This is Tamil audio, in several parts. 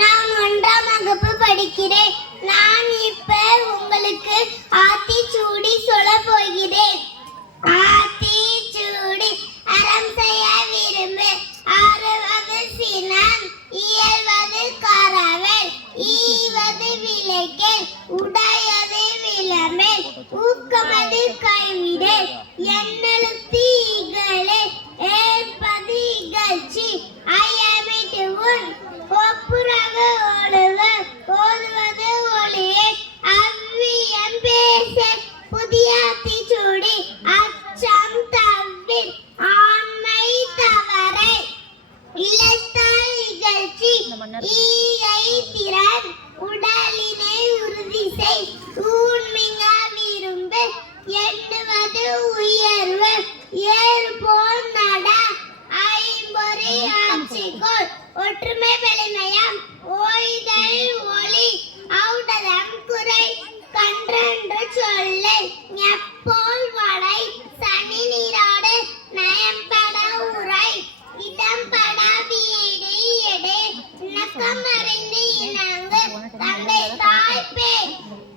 நான் 1ஆம் வகுப்பு படிக்கிறேன். நான் இப்ப உங்களுக்கு ஆத்திச்சூடி சொல்ல போகிறேன். ஆத்திச்சூடி அறம் செய்ய விரும்பு, ஆறுவது சினம், இயல்வது காராவல், ஈவது விளைக்கல், உடையது விளம்பல், ஊக்கமது கைவிடல், எண்ணெழுத்து இகழே, ஏற்பது இகழ்ச்சி, ஐயமிட்டு உன் ஒப்புரவு ஒழுவ, ஓதுவது ஒளியே, அவ்வியம் பேச, புதிய ஆத்திச்சூடி, அச்சம் தவிர், ஆண்மை தவறை, இழைத்தால் இகழ்ச்சி, ஈகை திறன், உடலினை உறுதி செய், ஊன்மிக விரும்பு, எண்ணுவது உயர்வு, ஏறு போல் நட, ஐம்பொறி ஆட்சிக்கோள், ஒற்றுமை வலிமையம், ஓய்தல் ஒளி, ஔடதம் குறை, கன்றென்று சொல்லு, எப்போல் வளை, சனி நீராடு, நயம்பட உரை, இடம்பட வீடு எடு, இணக்கம் அறிந்து இணங்கு, தந்தை தாய்ப்பே,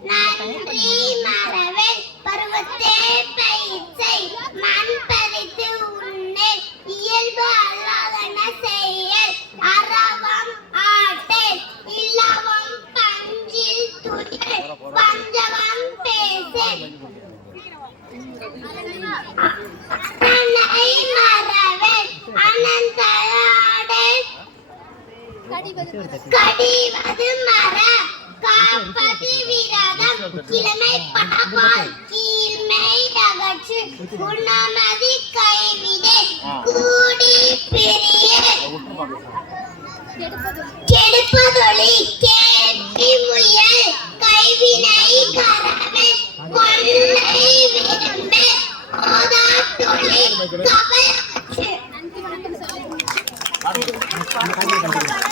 நன்றி மறவேல், பருவத்தே பயிற்சை, மண் பறித்து உண்ணு, இயல்பு அல்லாதன செயல், அறவம் ஆட்டல், இல்லவம் பஞ்சில் துணி, பஞ்சவம் பேசு, தன்னை மறவேல், அனந்தராடல், கடிவது மர, காப்பது விரதம், கிழமை படபால், கீழ்மை அகற்று, குணமதி கைவிடு, கூடி பிரிய, கெடுப்பதொளி, கேட்டி முயல், கைவினை கரவே, பொன்னை விரும்பு, ஓதாட்டொளி, கபலகற்று.